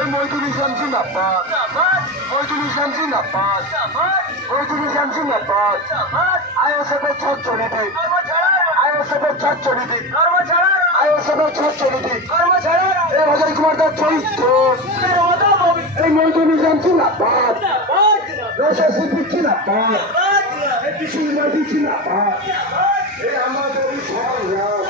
এই মইদুল ইসলাম জিন্দাবাদ, মইদুল ইসলাম জিন্দাবাদ, মইদুল ইসলাম জিন্দাবাদ। আইএসএফের ছাত্রনীতি, আইএসএফের ছাত্রনীতি, আইএসএফের ছাত্রনীতি, এই অজয় কুমার দাস চরিত্র, এই মইদুল ইসলাম জিন্দাবাদ, রশা সিদ্দিক জিন্দাবাদ, এই কিশোর মাঝি জিন্দাবাদ। এই আমাদের সংগ্রাম